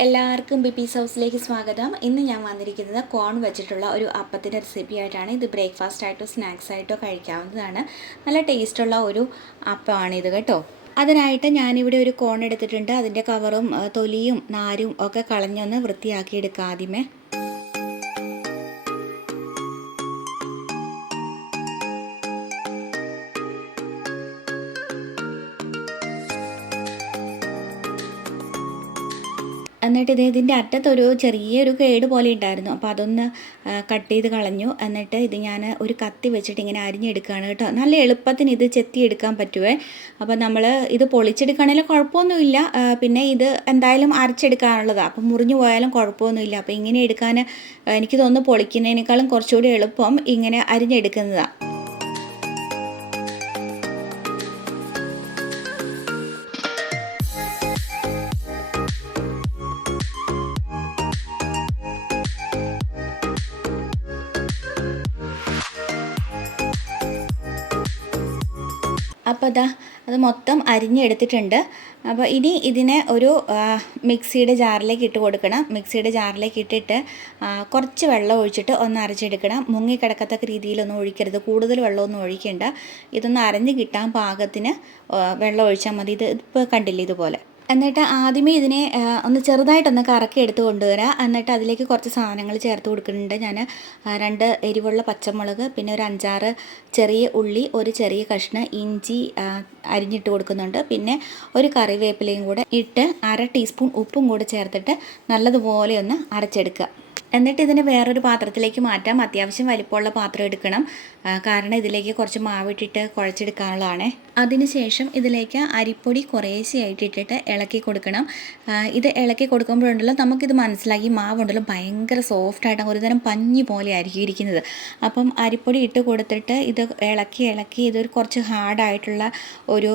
എല്ലാവർക്കും B piece ഹൗസിലേക്ക് സ്വാഗതം. ഇന്ന് ഞാൻ വന്നിരിക്കുന്നത് കോൺ വെച്ചിട്ടുള്ള ഒരു അപ്പത്തിന്റെ റെസിപ്പി ആയിട്ടാണ്. ഇത് ബ്രേക്ക്ഫാസ്റ്റ് ആയിട്ടോ സ്നാക്സ് ആയിട്ടോ കഴിക്കാവുന്നതാണ്. നല്ല ടേസ്റ്റുള്ള ഒരു അപ്പമാണിത് കേട്ടോ. അതിനായിട്ട് ഞാനിവിടെ ഒരു കോൺ എടുത്തിട്ടുണ്ട്. അതിന്റെ കവറും തൊലിയും നാരും ഒക്കെ കളഞ്ഞൊന്ന് വൃത്തിയാക്കി എടുക്കാം ആദ്യമേ. എന്നിട്ട് ഇത് ഇതിന്റെ അറ്റത്തൊരു ചെറിയൊരു കേട് പോലെ ഉണ്ടായിരുന്നു. അപ്പോൾ അതൊന്ന് കട്ട് ചെയ്ത് കളഞ്ഞു. എന്നിട്ട് ഇത് ഞാൻ ഒരു കത്തി വെച്ചിട്ട് ഇങ്ങനെ അരിഞ്ഞെടുക്കുകയാണ് കേട്ടോ. നല്ല എളുപ്പത്തിന് ഇത് ചെത്തിയെടുക്കാൻ പറ്റുമേ അപ്പോൾ നമ്മൾ ഇത് പൊളിച്ചെടുക്കുകയാണെങ്കിൽ കുഴപ്പമൊന്നുമില്ല. പിന്നെ ഇത് എന്തായാലും അരച്ചെടുക്കാനുള്ളതാണ് അപ്പം മുറിഞ്ഞു പോയാലും കുഴപ്പമൊന്നുമില്ല. അപ്പോൾ ഇങ്ങനെ എടുക്കാൻ എനിക്ക് തോന്നുന്നു പൊളിക്കുന്നതിനേക്കാളും കുറച്ചുകൂടി എളുപ്പം ഇങ്ങനെ അരിഞ്ഞെടുക്കുന്നതാണ് അപ്പോൾ അതാ അത് മൊത്തം അരിഞ്ഞെടുത്തിട്ടുണ്ട്. അപ്പോൾ ഇനി ഇതിനെ ഒരു മിക്സിയുടെ ജാറിലേക്ക് ഇട്ട് കൊടുക്കണം. മിക്സിയുടെ ജാറിലേക്ക് ഇട്ടിട്ട് കുറച്ച് വെള്ളം ഒഴിച്ചിട്ട് ഒന്ന് അരച്ചെടുക്കണം. മുങ്ങിക്കിടക്കത്തക്ക രീതിയിലൊന്നും ഒഴിക്കരുത്. കൂടുതൽ വെള്ളമൊന്നും ഒഴിക്കേണ്ട. ഇതൊന്ന് അരഞ്ഞ് കിട്ടാൻ പാകത്തിന് വെള്ളം ഒഴിച്ചാൽ മതി. ഇത് ഇപ്പോൾ കണ്ടില്ലേ ഇതുപോലെ? എന്നിട്ട് ആദ്യമേ ഇതിനെ ഒന്ന് ചെറുതായിട്ടൊന്ന് കറക്കി എടുത്ത് കൊണ്ടുവരാം. എന്നിട്ട് അതിലേക്ക് കുറച്ച് സാധനങ്ങൾ ചേർത്ത് കൊടുക്കുന്നുണ്ട് ഞാൻ രണ്ട് എരിവുള്ള പച്ചമുളക് പിന്നെ ഒരു അഞ്ചാറ് ചെറിയ ഉള്ളി ഒരു ചെറിയ കഷ്ണം ഇഞ്ചി അരിഞ്ഞിട്ട് കൊടുക്കുന്നുണ്ട്. പിന്നെ ഒരു കറിവേപ്പിലയും കൂടെ ഇട്ട് അര ടീസ്പൂൺ ഉപ്പും കൂടെ ചേർത്തിട്ട് നല്ലതുപോലെ ഒന്ന് അരച്ചെടുക്കുക. എന്നിട്ട് ഇതിനെ വേറൊരു പാത്രത്തിലേക്ക് മാറ്റാം. അത്യാവശ്യം വലിപ്പമുള്ള പാത്രം എടുക്കണം. കാരണം ഇതിലേക്ക് കുറച്ച് മാവിട്ടിട്ട് കുഴച്ചെടുക്കാനുള്ളതാണ്. അതിനുശേഷം ഇതിലേക്ക് അരിപ്പൊടി കുറേശ്ശെയായിട്ട് ഇട്ടിട്ട് ഇളക്കി കൊടുക്കണം. ഇത് ഇളക്കി കൊടുക്കുമ്പോഴുണ്ടല്ലോ നമുക്കിത് മനസ്സിലാക്കി മാവുണ്ടല്ലോ ഭയങ്കര സോഫ്റ്റായിട്ട് ഒരു തരം പഞ്ഞി പോലെ ആയിരിക്കും ഇരിക്കുന്നത്. അപ്പം അരിപ്പൊടി ഇട്ട് കൊടുത്തിട്ട് ഇത് ഇളക്കി ഇളക്കി ഇതൊരു കുറച്ച് ഹാർഡായിട്ടുള്ള ഒരു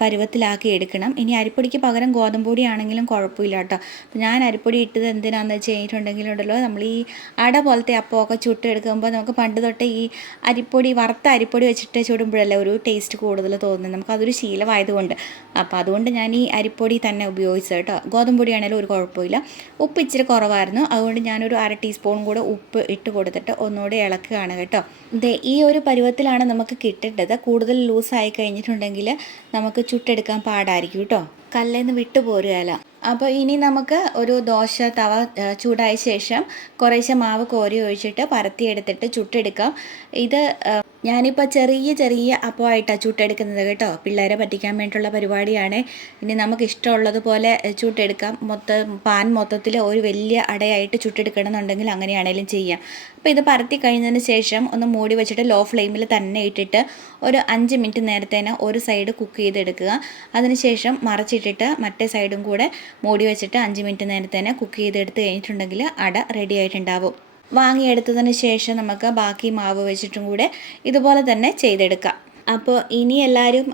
പരുവത്തിലാക്കി എടുക്കണം. ഇനി അരിപ്പൊടിക്ക് പകരം ഗോതമ്പൊടി ആണെങ്കിലും കുഴപ്പമില്ല കേട്ടോ. ഞാൻ അരിപ്പൊടി ഇട്ടത് എന്തിനാണെന്ന് വെച്ച് കഴിഞ്ഞിട്ടുണ്ടെങ്കിലുണ്ടല്ലോ നമ്മൾ ഈ അട പോലത്തെ അപ്പമൊക്കെ ചുട്ടെടുക്കുമ്പോൾ നമുക്ക് പണ്ട് തൊട്ടേ ഈ അരിപ്പൊടി വറുത്ത അരിപ്പൊടി വെച്ചിട്ട് ചുടുമ്പോഴല്ലേ ഒരു ടേസ്റ്റ് കൂടുതൽ തോന്നുന്നത് നമുക്കതൊരു ശീലമായതുകൊണ്ട്. അപ്പോൾ അതുകൊണ്ട് ഞാൻ ഈ അരിപ്പൊടി തന്നെ ഉപയോഗിച്ചത് കേട്ടോ. ഗോതമ്പ് പൊടിയാണെങ്കിലും ഒരു കുഴപ്പമില്ല. ഉപ്പ് ഇച്ചിരി കുറവായിരുന്നു. അതുകൊണ്ട് ഞാനൊരു അര ടീസ്പൂൺ കൂടെ ഉപ്പ് ഇട്ട് കൊടുത്തിട്ട് ഒന്നുകൂടെ ഇളക്കുകയാണ് കേട്ടോ. ദേ ഈ ഒരു പരുവത്തിലാണ് നമുക്ക് കിട്ടേണ്ടത്. കൂടുതൽ ലൂസായി കഴിഞ്ഞിട്ടുണ്ടെങ്കിൽ നമുക്ക് ചുട്ടെടുക്കാൻ പാടായിരിക്കും കേട്ടോ. കല്ലേന്ന് വിട്ടു പോരുകയല്ല അപ്പോൾ ഇനി നമുക്ക് ഒരു ദോശ തവ ചൂടായ ശേഷം കുറേശ്ശെ മാവ് കോരി ഒഴിച്ചിട്ട് പരത്തിയെടുത്തിട്ട് ചുട്ടെടുക്കാം. ഇത് ഞാനിപ്പോൾ ചെറിയ ചെറിയ അപ്പമായിട്ടാണ് ചൂട്ടെടുക്കുന്നത് കേട്ടോ. പിള്ളേരെ പറ്റിക്കാൻ വേണ്ടിയിട്ടുള്ള പരിപാടിയാണ്. ഇനി നമുക്ക് ഇഷ്ടമുള്ളതുപോലെ ചൂട്ടെടുക്കാം. മൊത്തം പാൻ മൊത്തത്തിൽ ഒരു വലിയ അടയായിട്ട് ചുട്ടെടുക്കണമെന്നുണ്ടെങ്കിൽ അങ്ങനെയാണെങ്കിലും ചെയ്യാം. അപ്പോൾ ഇത് പരത്തി കഴിഞ്ഞതിന് ശേഷം ഒന്ന് മൂടി വെച്ചിട്ട് ലോ ഫ്ലെയിമിൽ തന്നെ ഇട്ടിട്ട് ഒരു അഞ്ച് മിനിറ്റ് നേരത്തേന് ഒരു സൈഡ് കുക്ക് ചെയ്തെടുക്കുക. അതിനുശേഷം മറച്ചിട്ടിട്ട് മറ്റേ സൈഡും കൂടെ മൂടി വെച്ചിട്ട് അഞ്ച് മിനിറ്റ് നേരത്തേന് കുക്ക് ചെയ്തെടുത്ത് കഴിഞ്ഞിട്ടുണ്ടെങ്കിൽ അട റെഡി ആയിട്ടുണ്ടാവും. വാങ്ങിയെടുത്തതിന് ശേഷം നമുക്ക് ബാക്കി മാവ് വെച്ചിട്ടും കൂടെ ഇതുപോലെ തന്നെ ചെയ്തെടുക്കാം. അപ്പോൾ ഇനി എല്ലാവരും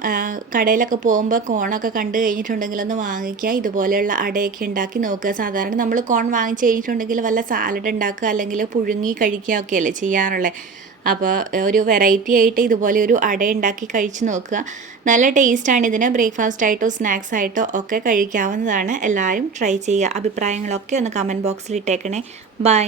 കടയിലൊക്കെ പോകുമ്പോൾ കോണൊക്കെ കണ്ട് കഴിഞ്ഞിട്ടുണ്ടെങ്കിൽ ഒന്ന് വാങ്ങിക്കുക. ഇതുപോലെയുള്ള അടയൊക്കെ ഉണ്ടാക്കി നോക്കുക. സാധാരണ നമ്മൾ കോൺ വാങ്ങിച്ച് കഴിഞ്ഞിട്ടുണ്ടെങ്കിൽ വല്ല സാലഡ് ഉണ്ടാക്കുക അല്ലെങ്കിൽ പുഴുങ്ങി കഴിക്കുക ഒക്കെയല്ലേ ചെയ്യാറുള്ളത് അപ്പോൾ ഒരു വെറൈറ്റി ആയിട്ട് ഇതുപോലെ ഒരു അട ഉണ്ടാക്കി കഴിച്ച് നോക്കുക. നല്ല ടേസ്റ്റാണ് ഇതിന്. ബ്രേക്ക്ഫാസ്റ്റ് ആയിട്ടോ സ്നാക്സ് ആയിട്ടോ ഒക്കെ കഴിക്കാവുന്നതാണ്. എല്ലാവരും ട്രൈ ചെയ്യുക. അഭിപ്രായങ്ങളൊക്കെ ഒന്ന് കമന്റ് ബോക്സിൽ ഇട്ടേക്കണേ. ബൈ